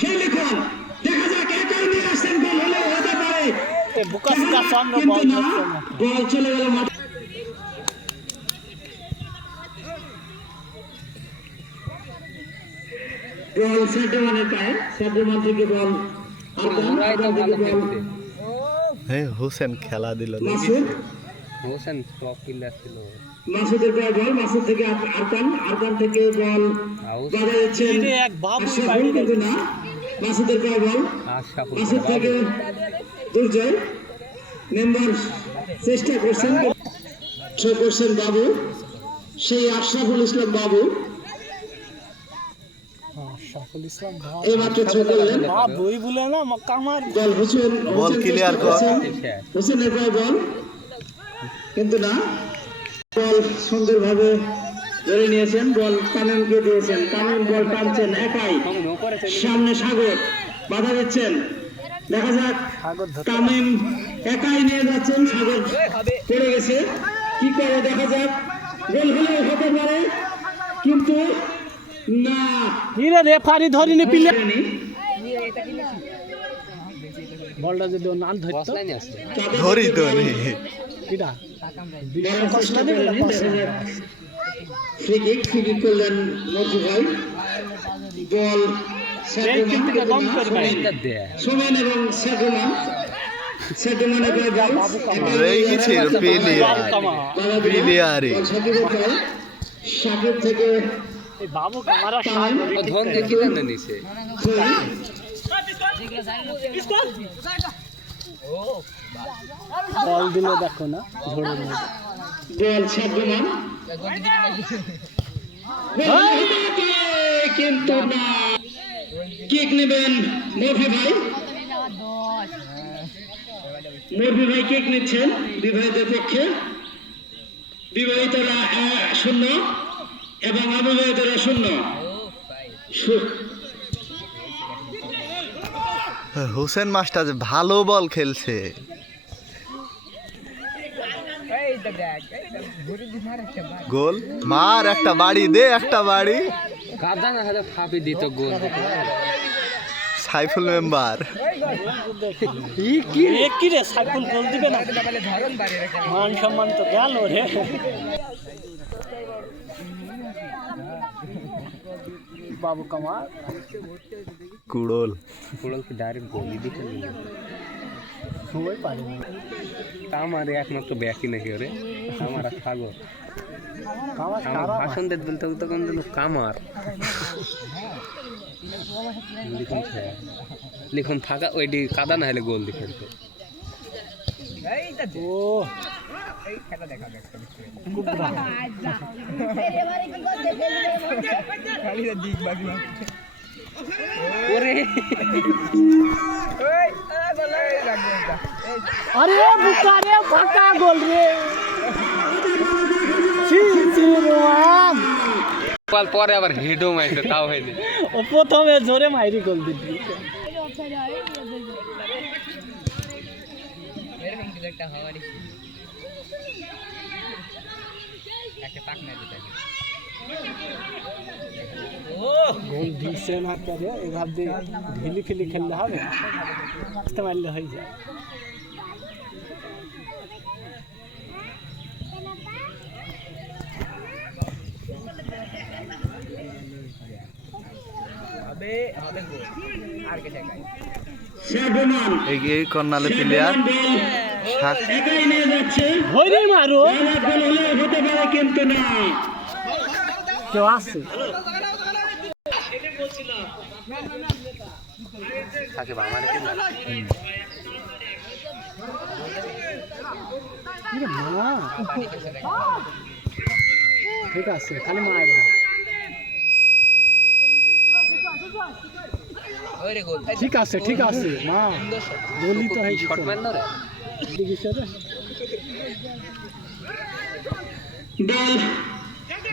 সেই লিখন দেখা যাক একাই নিয়ে আসছেন গোল হলে হতে পারে কিন্তু না বল চলে গেল মাঠে বল সেন্টারের পায়ে সেন্টারম্যান থেকে বল হোসেন খেলা দিল হোসেন টপ প্লেয়ার ছিল মাসুদের পায়ে বল মাসুদ থেকে আরকান থেকে বল বাধা দিচ্ছেন কিন্তু না মাসুদের পায়ে বল মাসুদ থেকে দুর্জয় মেম্বার চেষ্টা করছেন বাবু সেই আশরাফুল ইসলাম বাবু এইমাত্র ছয় করলেন বল বল ক্লিয়ার হোসেনের পায়ে বল কিন্তু না বল সুন্দরভাবে ধরে নিয়েছেন বল তামিমকে দিয়েছেন তামিম বল টানছেন একাই সামনে সাগর বাধা দিচ্ছেন দেখা যাক তামিম একাই নিয়ে যাচ্ছেন সাগর পড়ে গেছে কি করে দেখা যাক গোল হলেও হতে পারে কিন্তু না রেফারি ধরিনি পিলে বলটা যদি নান ধরতো ধরি তো ফ্রি কিক করলেন মর্জু ভাই বল সোমেন এবং সেগুমানের সাকিব থেকে বাবু কামারা ধন দেখি না নিছে বল দিলে দেখো না ঝোড়ে বল সেগুমান কিন্তু না কিক নেবেন মরফি ভাই কিক নিচ্ছেন বিবাহিতের পক্ষে বিবাহিতরা 0 এবং অবিবাহিতরা 0 হোসেন মাস্টার ভালো বল খেলছে গোল মার একটা বাড়ি দে একটা বাড়ি কাদা না হলে ফাপি দিত গোল সাইফুল মেম্বার কি রে সাইফুল গোল দিবে না মান সম্মান তো গেল রে বাবু কামার কুড়োল কি ডাইরেক্ট গোল দিতে সবাই পারে আমার একমাত্র ব্যাকি নাকি ওরে আমার আর সাগর আমার ভাষণ দিতে বলতে তখন কামার লিখন ফাঁকা ওইটি কাদা না হলে গোল লিখেন তো আরে বুকা রে ফাঁকা গোল রে পরে আবার হেডও মাইছে তাও হয়নি ও প্রথমে জোরে মাইরি গোল দিবি গোল দিচ্ছে না করে এভাবে দিয়ে ঢিলি খেলি খেললে হবে মারলে হয়ে যায় এই কর্নালে প্লেয়ার মারো হতে পারে কিন্তু না কেউ আসছে ঠিক আছে খালি মায়ের ঠিক আছে মা বলি তো শর্ট ম্যান ধরে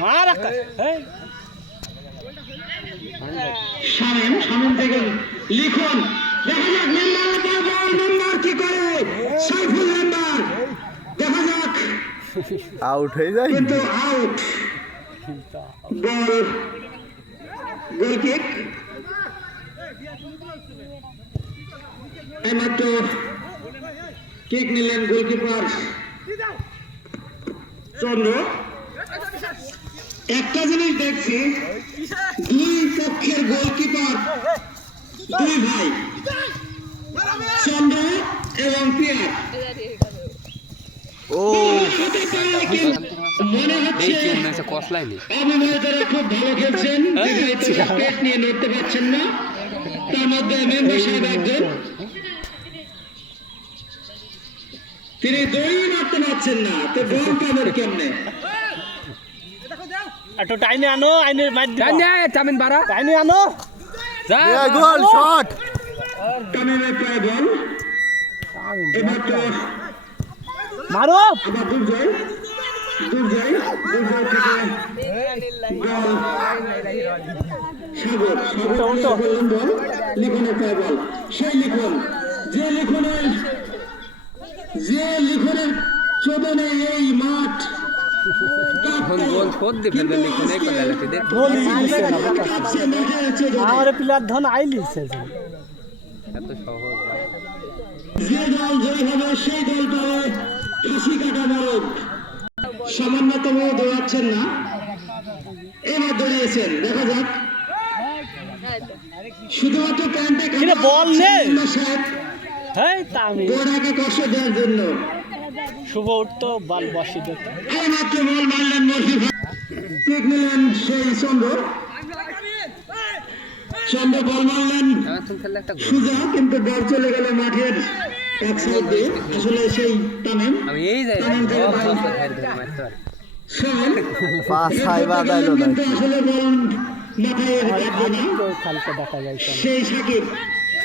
মার শামীম থেকে লিখন দেখা যাক মেম্বার কি করে সাইফুল মেম্বার দেখা যাক আউট হয়ে যায় কিন্তু আউট গোল কিক এইমাত্র কিক নিলেন গোলকিপার চন্দ্র। একটা জিনিস দেখছি, দুই পক্ষের গোলকিপার দুই ভাই, চন্দ্র এবং পিয়ার। ও মনে হচ্ছে কসলাইনি অভিভাবকরা খুব ভালো খেলছেন, পেট নিয়ে লড়তে পারছেন না। তার মধ্যে মেম্বার সাহেব একজন, তিনি দড়ি মারতে পারছেন না, তো বল কামের কেমনে? একটু টাইনে আনো, আইনের মার দিবা। চামিন বাড়া টাইনে আনো। যা গোল শট। কামের প্রায় বল এবার তো মারো। আবার দুর্জয় থেকে বল সাগর বললেন বল লিখনের প্রায় বল। সেই লিখন যে লিখনের চোদনে এই মাঠ গোল শোধ দিয়ে ফেলবে লিখনে কলালাতে দেখ আমার প্লেয়ার ধন আইলিছে এত সহজ যে দল জয়ী হবে সেই দল পাবে কাশি কাটা বরফ। সামান্যতম দৌড়াচ্ছেন না, এবার দৌড়িয়েছেন, দেখা যাক। শুধুমাত্র প্যান্টে বল নেই। হ্যাঁ তামি গোড়াকে কষ্ট দেওয়ার জন্য শুভ উঠতো বল বসে দিত। এইমাত্র বল মারলেন মর্ফি ভাই, কিক নিলেন সেই চন্দ্র বল মারলেন তুমি খেললে একটা গোল সুজা, কিন্তু বল চলে গেল মাঠের এক সাইড দিয়ে। আসলে সেই তামিম আমি এই যাই মারতে পারি সোহেল পাস হাই বাদাইলো না। কিন্তু আসলে বল মাথায় কাটবে না। কালকে দেখা যায় সেই সাকিব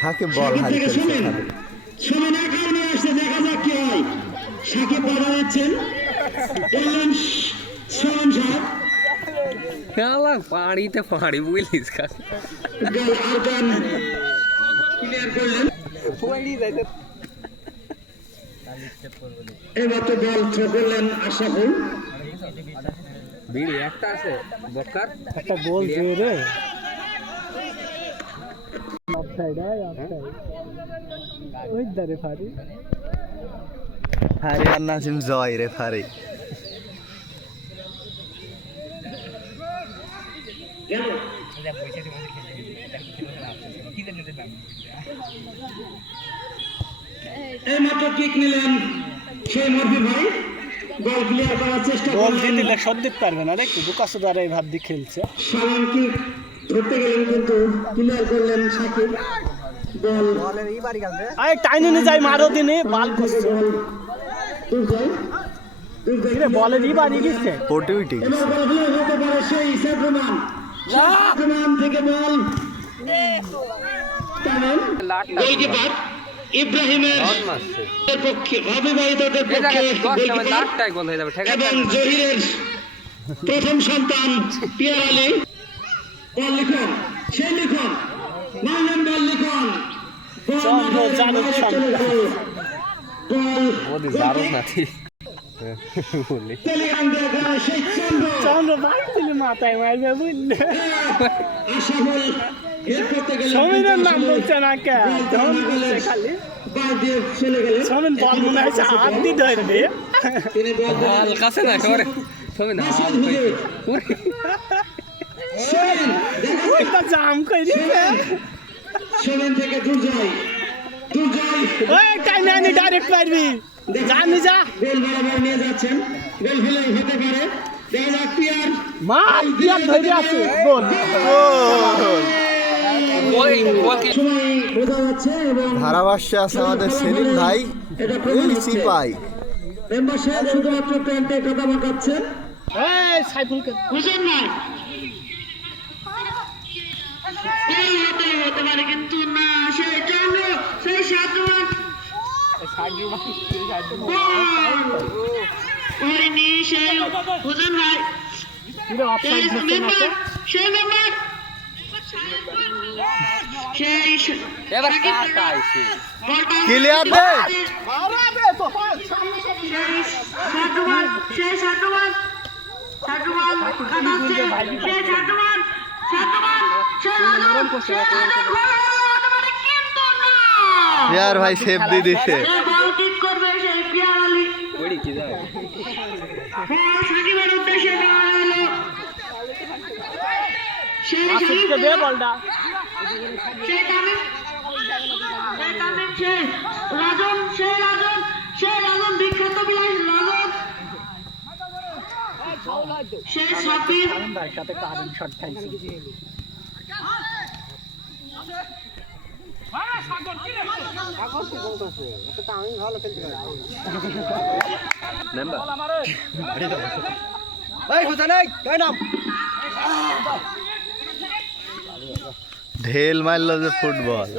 সাকিব বল সাকিব হাই থেকে খেলছে শোনেন খালি। শোনেন একাই নিয়ে আসছে, দেখা যাক কি হয়। সাকিব বাধা দিচ্ছেন, বললেন সোহন সাহেব খেলা পাড়িতে পাড়ি বুঝলিস কাজ বল আরকান ক্লিয়ার করলেন। এবার তো বল থ্রো করলেন আশরাফুল। বিড়ি একটা আছে বক্কার একটা গোল দিয়ে রে। অফসাইড অফসাইড ওই দারে ফারি হারে আর নাজিম জয় রে ফারে। এইমাত্র কিক নিলেন সেই মর্ফি ভাই, বল ক্লিয়ার করার চেষ্টা বল করলেন। দিলে শট দিতে পারবে না, দেখো দুকাসু দ্বারা এই ভাব দিয়ে খেলছে। সালাম কিক ধরতে গেলেন, কিন্তু ক্লিয়ার করলেন সাকিব। বল আরে টাইনে নিয়ে যাই মারো দিনে বাল করছে। দুর্জয় রে বলে দি বাড়ি গেছে। পটিউটি এবার বল ক্লিয়ার হতে পারে সেই সাদমান থেকে বল তামিম গোলকিপার ইব্রাহিমের রন মারছে পক্ষে, অবিবাহিতদের এই পক্ষে জায়গায় 10 সময় গোলকিপার 8টাই গোল হয়ে যাবে ঠিক এবং আছে জহিরের প্রথম সন্তান পিয়ার আলী। বল লিখন, সেই লিখন মারলেন, বল লিখন, বল চন্দ্র মাঠের জানুক বাইরে সন্তান। চলে গেল। বল ওদি জারুক না ঠিক বলি টেলিগ্রাম দেখা সেই চন্দ্র বাড়ি দিলে মাথায় মারবে বুঝলে। আশাফুল হেড করতে গেলেন, সমীরের নাম কিন্তু বলছে না কে বল ধন না বলছে গেলে খালি বার দিয়ে চলে গেলেন। সমীর বল মনে হয়েছে হাত দিয়ে ধরবে। তিনি বল দিলেন। হাল কাছে না করে তুমি না মাসুদ হাল হুজুর, ওরে সোহেল, দেখা যাক। একটা জাম করে দিছে। সোহেল থেকে দুর্জয় ওই টাইনে আনি ডাইরেক্ট পারবি জানি যা গোল বরাবর নিয়ে যাচ্ছেন, গোল ফেলে হতে পারে, দেখা যাক পিয়ার মার দিয়া ধরে আছে গোল। ওই বল কি সময় বোঝা যাচ্ছে এবং ধারাভাষ্যে আছে আমাদের সেলিম ভাই এটা প্রমাণ এই হচ্ছে। সিপাই। মেম্বার সাহেব শুধুমাত্র প্যান্টে কথা মাখাচ্ছেন, এই সাইফুলকে বুঝেন না এই হতে পারে, কিন্তু না সেই চন্দ্র সেই সাধুবান হয়নি সেই বুঝেন ভাই, পুরো অফসাইড সেই হচ্ছে না তো। মেম্বার সেই এবার কাটা আইছে ক্লিয়ার দে। মারাবে তো সামনে সাধুবান সেই সাধুবান সাধুবান কাটাচ্ছে সেই সাধুবান সেই পেয়ার ভাই সেভ দিয়ে দিচ্ছে। যে বল কিক করবে সেই পিয়ার আলী। ওড়ি কি যায় বল সাকিবের উদ্দেশ্যে দেওয়া হলো। সেই মাসুদকে দে বলটা। সেই তামিম, সেই রাজন, সেই রাজন বিখ্যাত বিলাস রাজন, সেই সাকিব, ভাই সাথে কারেন্ট শট খাইছে। ঢেল মারলো যে ফুটবল।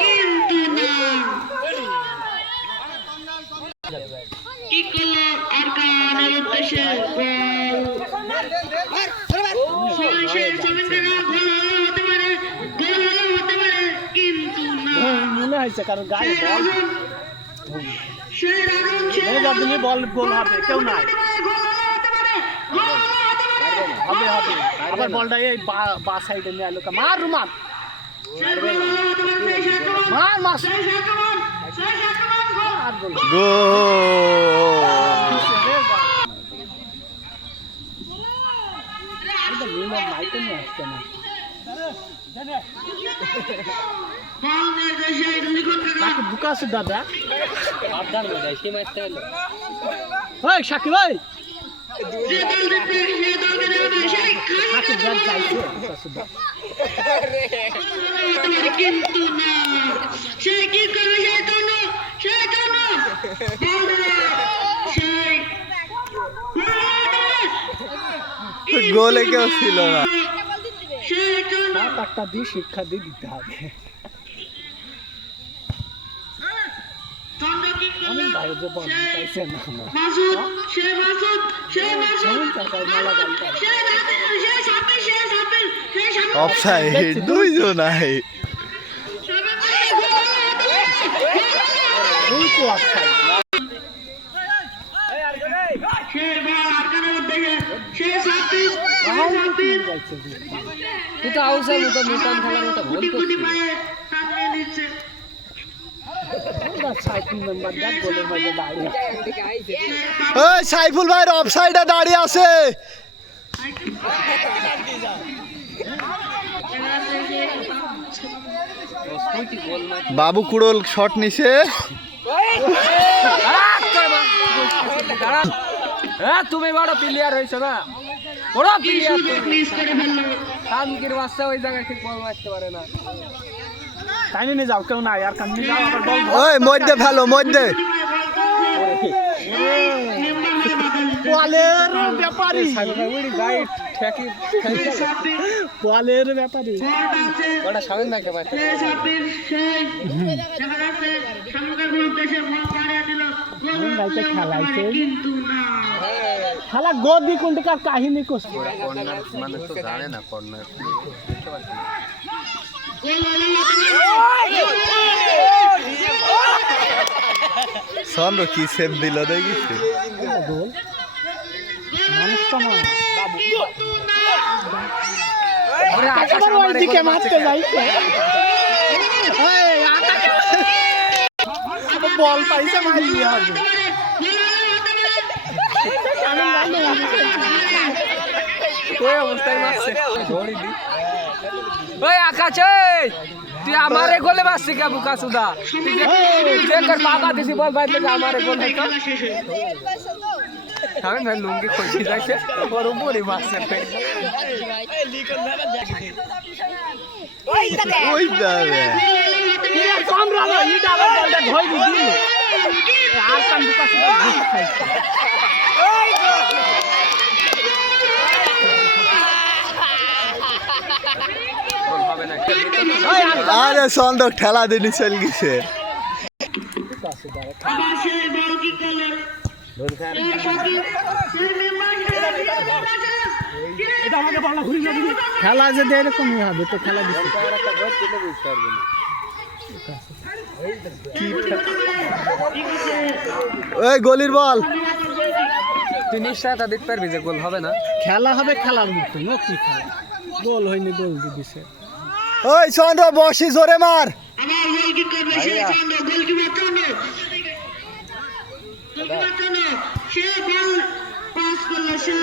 কিন্তু না কি করলো আরকানের উদ্দেশ্যে মনে হয়েছে কারণ গায়ে বল গোল হবে, কেউ নাই হবে হবে। আবার বলটা এই বা সাইডে নিয়ে আলো, মার রুমান মার মাস মাইকে নিয়ে আসছে না। বুকা আছে দাদা সাকিব ভাই কিন্তু না সে কি করবে সেই তনু গোলে কেউ ছিল না। একটা দিয়ে শিক্ষা দিয়ে দিতে হবে। অফসাইড, দুইজন নাই। তুই তো আউসার মতো মিটান খেলার মতো ভুল করছিস। সাইফুল ভাইয়ের অফসাইডে দাঁড়িয়ে আছে। বাবু কুড়োল শট নিছে। তুমি বড় প্লেয়ার হয়েছো না, বড় প্লেয়ার। কানকির বাচ্চা ওই জায়গায় ঠিক বল মারতে পারে না। তাই নিয়ে যাও, কেউ নাই আর কান্নি যাও। আবার বল ওই মধ্যে ফেলো, মধ্যে। বলের ব্যাপারী, বলের ব্যাপারী ওটা সামনে দেখে পাচ্ছে। খেলাইছে খেলা গদি কোনটার কাহিনী করছে। মানে তো জানে না কর্নার। চন্দ্র কি সেভ দিল দেখিস? মানুষ তো না ওইদিকে মারতে যাইছে, বল পাইছে মারলি হবে। ওই অবস্থায় মারছে। ওই আকাশ, তুই আমারে গোলে মারছি কে বুকা সুদা? তুই বাবা দিছি বল ভাই, আমারে গোল হইতো। আমি ভাই লুঙ্গি খুঁজে যাচ্ছে, ওর উপরে মারছে। ওই দাঁড়ে আর কান বুকা সুদা খাইছে। আরে চন্দ্র ঠেলা দিনি চল গেছে। খেলা যদি এরকমই হবে তো খেলা দিচ্ছে। ওই গলির বল। তুই নিশ্চয়তা দিতে পারবি যে গোল হবে না? খেলা হবে খেলার মতো, কি খেলা গোল হয়নি, গোল দিয়ে দিছে। ওই চন্দ্র বসি জোরে মার। আবার গোলকিক করবে সে চন্দ্র, গোলকিপার চন্দ্র, গোলকিপার চন্দ্র, সে বল পাস করলো সে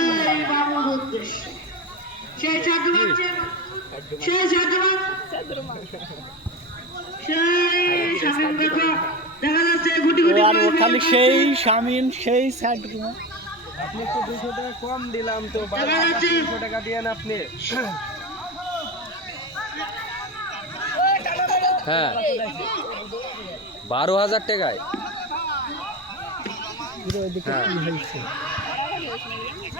বাবুর উদ্দেশ্যে, সে ছাত্রবাদ, সেই শামীম দেখো দেখা যাচ্ছে গুটি গুটি আর ও খালি সেই শামিম সেই সাইড আপনি একটু 200 টাকা কম দিলাম তো, দেখা যাচ্ছে 200 টাকা দিয়েন আপনি। হ্যাঁ 12,000 টাকায়। হ্যাঁ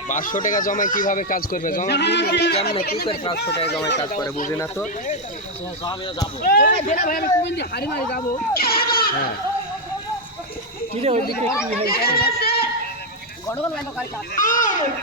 500 টাকা জমায় কিভাবে কাজ করবে? জমা কেমন কি করে 500 টাকা জমায় কাজ করে বুঝে না তো। হ্যাঁ কিরে ওইদিকে কি হয়েছে? আউট।